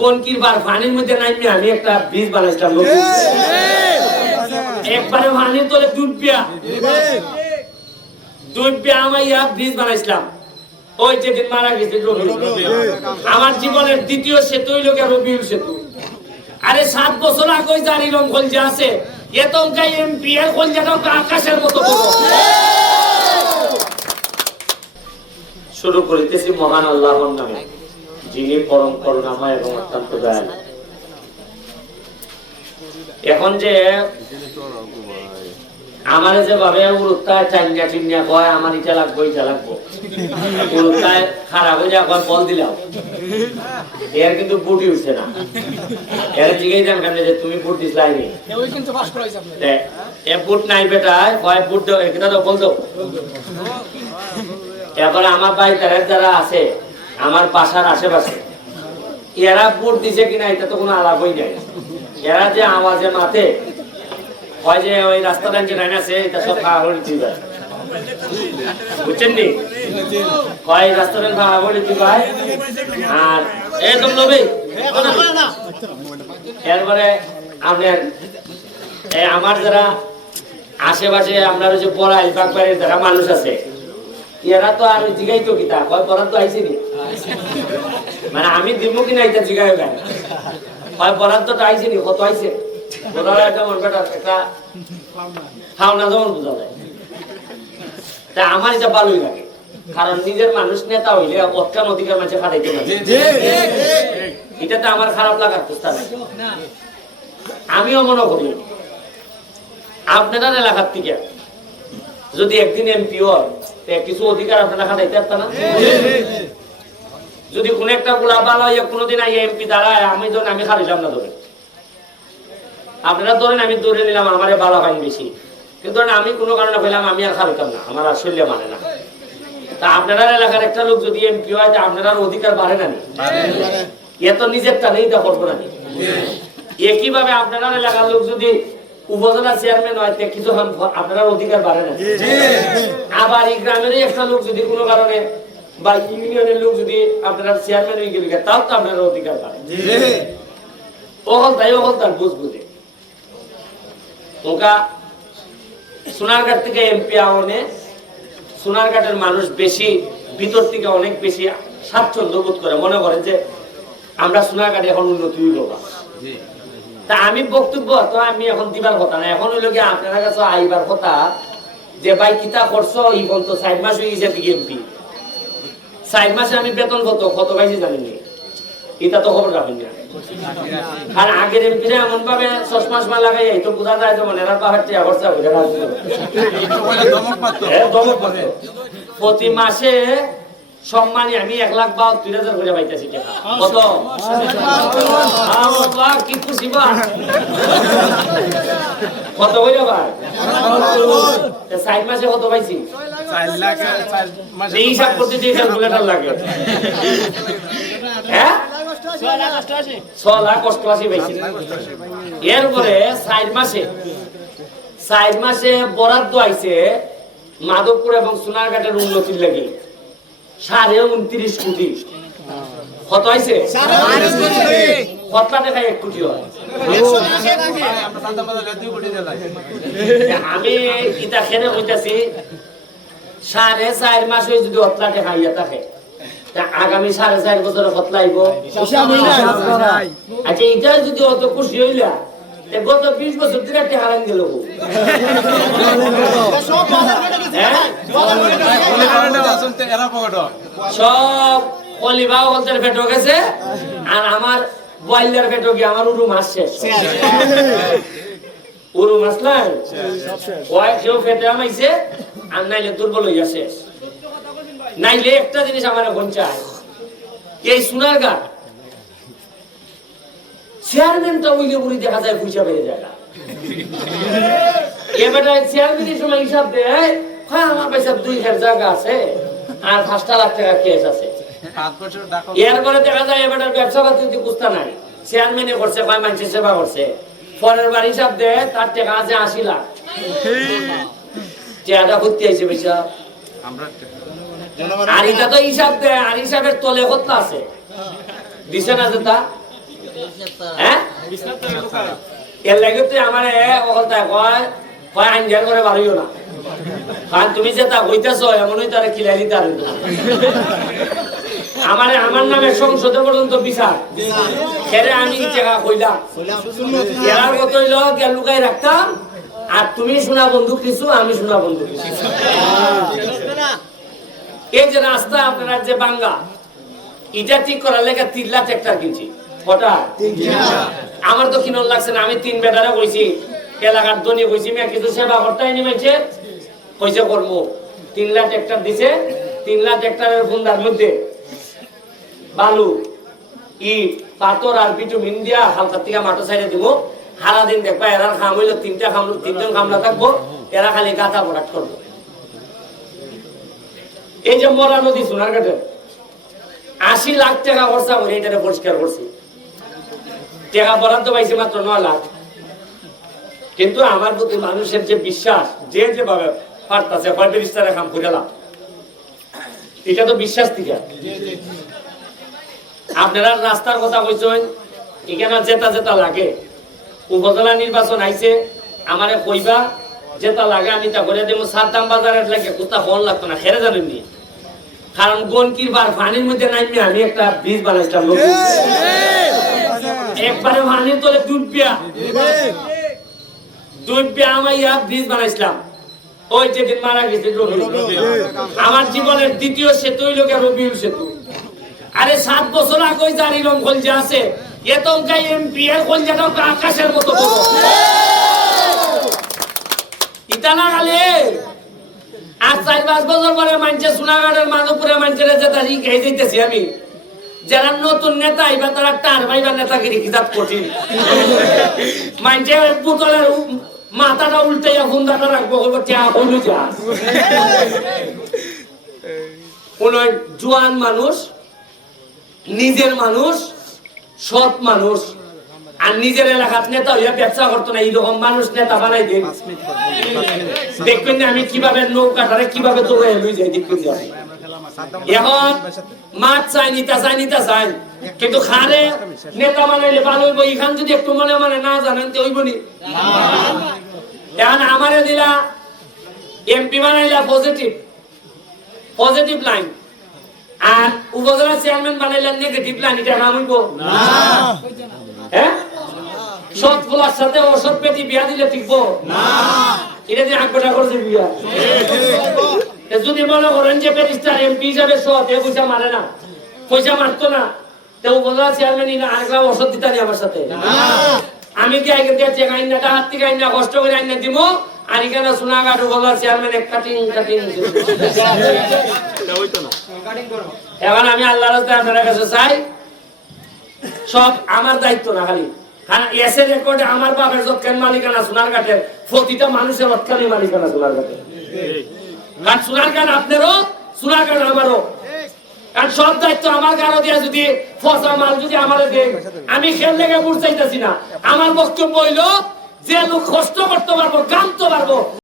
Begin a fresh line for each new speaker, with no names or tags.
গনকির বার পানির মধ্যে নামবে আমি একটা বীজ বানাইছিলাম। একবারে পানির তলে ডুববিয়া। ডুববিয়া আমার ইয়া বীজ বানাইছিলাম। ওই যেদিন মারা গেছে আমার জীবনের দ্বিতীয় সেতু হইল রবিউল সেতু। আরে সাত বছর আগে যার ইরম খলজা আছে এতঙ্কা এমপি এর আকাশের মতো শুরু করিতেছি মহান আল্লাহর নামে। যিনি পরম করুণাময় এবং অত্যন্ত দয়ালু। এখন যে আমার যে ভাবে উড়ুত্তায় চাইনিয়া চিনিয়া কয় আমার ইটা লাগবো ইটা লাগবো। উড়ুত্তায় খারাপ হয়ে যা কয় বল দিলাম। এর কিন্তু বুটি উঠছে না। এর জিগাই দেন কেন যে তুমি বুট দিস লাইনি এ বুট নাই বেটা কয় বুট দাও এটা তো বল দাও। এরপরে আমার ভাই তারা যারা আছে আমার বাসার আশেপাশে। এরা ভোট দিছে কিনা এটা তো কোনো আলাপই নাই এরা যে আওয়াজে মাতে, হয় যে ওই রাস্তাটা যে লাইন আছে, এটা সব খাওয়া হলে আছে বুঝছেন নি? কয় রাস্তাটা খাওয়া হলে ঠিক হয়। আর তো নবী এরপরে আপনার আমার যারা আশেপাশে ওই যে পড়াই বাগবাড়ির যারা মানুষ আছে এরা তো আর জিগাই তো কিতা কয় পড়ার তো আইসি নি মানে আমি দিব কি না এটা জিগাই গায় কয় পড়ার তো আইসি নি কত আইসে পড়ার একটা মন বেটা একটা খাওনা যেমন বোঝা যায় তা আমার এটা ভালোই লাগে কারণ নিজের মানুষ নেতা হইলে অত্যান অধিকার মাঝে খাটাইতে পারে এটাতে আমার খারাপ লাগার প্রস্তাব আমিও মনে করি আপনারা এলাকার থেকে যদি একদিন এমপি হয় তে কিছু অধিকার আপনারা খাটাইতে পারতেন না? যদি কোন একটা গোলা হইয়া কোনোদিন আইয়া এমপি দাঁড়ায় আমি ধরেন আমি খারিলাম না ধরেন। আপনারা ধরেন আমি ধরে নিলাম আমারে ভালো হয়নি বেশি কিন্তু ধরেন আমি কোনো কারণে পেলাম আমি আর খারিতাম না আমার আর শরীরে মানে না। তা আপনারা এলাকার একটা লোক যদি এমপি হয় তা আপনার অধিকার বাড়ে না নি? এ তো নিজের টানেই না নি? একইভাবে আপনারা এলাকার লোক যদি উপজেলা চেয়ারম্যান হয় কিছু আপনার অধিকার বাড়ে না। আবার এই গ্রামেরই একটা লোক যদি কোনো কারণে বা ইউনিয়নের লোক যদি আপনার চেয়ারম্যান হয়ে গেলে তাও তো আপনার অধিকার বাড়ে। তাই তার বুঝ বুঝে। ওকা সোনারঘাট থেকে এমপি আওনে সোনারঘাটের মানুষ বেশি ভিতর থেকে অনেক বেশি স্বাচ্ছন্দ্য বোধ করে। মনে করে যে আমরা সোনারঘাটে এখন উন্নতি হইল তা আমি বক্তব্য তো আমি এখন দিবার কথা না এখন হইল কি আপনার কাছে আইবার কথা যে ভাই কিতা করছ? ইখন তো চার মাস হয়ে গেছে দিকে এমপি চার মাসে আমি বেতন কত? কত পাইছি জানি নি। এটা তো খবর রাখেন না। আর আগের এমপি এমন ভাবে চশমা সমা লাগাই এই তো বোঝা যায় যে মনে রাখা হচ্ছে আবার চা বুঝা প্রতি মাসে সম্মানী, আমি এক লাখ বা দুই হাজার করে পাইতেছি কত? কি খুশি কত ভাই সাইড মাসে কত পাইছি? এই হিসাব করতে লাগে। হ্যাঁ? ছ লাখ এরপরে সাইড মাসে সাইড মাসে বরাদ্দ আইছে মাধবপুর এবং সোনারঘাটের উন্নতির লাগি। সাড়ে উনত্রিশ কোটি। কত আইছে কতটা টাকা এক কোটি হয়? আমি ইটা খেনে কইতাছি সাড়ে চার মাস হয়ে যদি অতলা টাকা ইয়া থাকে আগামী সাড়ে চার বছরে কতলা আইব আচ্ছা এটা যদি অত খুশি হইলা গত বিশ বছর ধরে টাকা হারান গেল সব কলিবা ফেটো গেছে, আর আমার বয়লার ফেটো গিয়ে আমার উরু মাছ শেষ উরু কেউ ফেটে আমাইছে, আর নাইলে দুর্বল হইয়া শেষ। নাইলে একটা জিনিস আমার এখন চাই, এই সোনার গা চেয়ারম্যানটা ওই বুড়ি দেখা যায় পয়সা পেয়ে যায় না। এবারে চেয়ারম্যানের সময় হিসাব দেয় হ্যাঁ আমার পয়সা দুই হাজার জায়গা আছে আর পাঁচটা লাখ টাকা কেস আছে। এরপরে দেখা যায় ব্যবসা পাতি যদি বুঝতে নাই। চেয়ারম্যানে করছে কয় মানুষের সেবা করছে। পরের বার হিসাব দেয় তার টাকা আছে আশি লাখ। চেয়ারটা ভর্তি হয়েছে পয়সা আর এটা তো হিসাব দেয় আর হিসাবের তলে কত আছে? দিছে না যেটা হ্যাঁ? আমার নামে সংসদে পর্যন্ত বিচার। আমি লুকাই রাখতাম, আর তুমি শোনা বন্ধু কিছু, আমি শোনা বন্ধু এই যে রাস্তা আপনারা যে বাঙ্গা, এটা ঠিক করার লেগে তিন লাখ ট্রাক্টর কিনছি কটা আমার তো কিনন লাগছে না আমি তিন বেটারে কইছি। এলাকার ধনী কইছি মেয়ে কিছু সেবা করতে নেমেছে কইছে করব তিন লাখ ট্রাক্টর দিছে তিন লাখ ট্রাক্টরের ফুন্দার মধ্যে। বালু ইট পাথর আর বিটুমিন দিয়া হালকা থেকে মাটো সাইডে দিব সারা দিন দেখবা এরার খাম হইল তিনটা খাম তিনজন খামলা থাকব এরা খালি গাথা ভরাট করব। এই যে মরা নদী সোনার ঘাটে আশি লাখ টাকা খরচা করে এটা পরিষ্কার করছি। টাকা বরাদ্দ পাইছে মাত্র ন লাখ। কিন্তু আমার প্রতি মানুষের যে বিশ্বাস, যে যেভাবে পারতাছে কয়টা বিস্তারে কাম করে লাভ। এটা তো বিশ্বাস থেকে। আপনারা রাস্তার কথা কইছেন, এখানে জেতা জেতা লাগে। উপজেলা নির্বাচন আইছে, আমারে কইবা জেতা লাগে আমি তা করে দেবো। সাদ্দাম বাজারের লাগে কোথা ফোন লাগতো না, হেরে জানেন নি। কারণ গনকির বার পানির মধ্যে নামি আমি একটা ব্রিজ বানাইছিলাম। একবারে পানির তলে ডুবিয়া ডুবিয়া আমার ইয়া ব্রিজ বানাইছিলাম। ওই যেদিন মারা গেছে আমার জীবনের দ্বিতীয় সেতু হইল রবিউল সেতু। আরে সাত বছর আগে যার ইরম কলজা আছে এ তো এমপি এর কলজাটা আকাশের মতো বড়। ইটা না গালে। আর চার পাঁচ বছর পরে মানছে সোনাগাড়ের মাধবপুরে মানছে যে তার শিখাই যাইতেছি আমি। যারা নতুন নেতা এবার তারা টার ভাইবার নেতাগিরি কিতাব কঠিন মানছে পুতলের মাথাটা উল্টাইয়া ফুন্দাটা রাখব বলব টিয়া হইল যা। জোয়ান মানুষ নিজের মানুষ সৎ মানুষ আর নিজের এলাকার নেতা হইয়া ব্যবসা করতো না এইরকম মানুষ নেতা বানাই দিন। দেখবেন না আমি কীভাবে নৌকাটারে কীভাবে দৌড়ে লই যাই দেখবেন। এখন মাছ চাই নিতা চাই নিতা চাই। কিন্তু খারে নেতা বানাইলে ভালো হইব এখান যদি একটু মনে মনে না জানেন তো হইব নি? এখন আমারে দিলা এমপি বানাইলা পজিটিভ পজিটিভ লাইন আর উপজেলা চেয়ারম্যান বানাইলেন নেগেটিভ লাইন এটা নাম হইব? হ্যাঁ? সৎ ফুলার সাথে অসৎ পেটি বিয়া দিলে টিকবো? এটা দিয়ে আগ্রহ করছে বিয়া। এ যদি মনে করেন যে ব্যারিস্টার এমপি হিসাবে সৎ এ পয়সা মারে না। পয়সা মারতো না। তো উপজেলা চেয়ারম্যান ইনা আরেকলা অসৎ দিতানি আমার সাথে। আমি কি আগে দিয়ে চেক আইনাটা হাত থেকে আইনা কষ্ট করে আইনা দিব আর এখানে সোনাঘাট উপজেলা চেয়ারম্যান এক কাটিং কাটিং এখন আমি আল্লাহর রাস্তায় আপনার কাছে চাই সব আমার দায়িত্ব না খালি। কারণ এসে রেকর্ডে আমার বাপের যৎকান মালিকানা সোনার কাঠের প্রতিটা মানুষের অৎকালী মালিকানা সোনার কাঠের কারণ সোনার গান আপনারও সোনার গান আমারও। কারণ সব দায়িত্ব আমার কারও দিয়া যদি ফসা মাল যদি আমার দেয়, আমি খেল লেগে বুঝতে চাইতেছি না। আমার বক্তব্য হইল, যে লোক কষ্ট করতে পারব কামতে পারব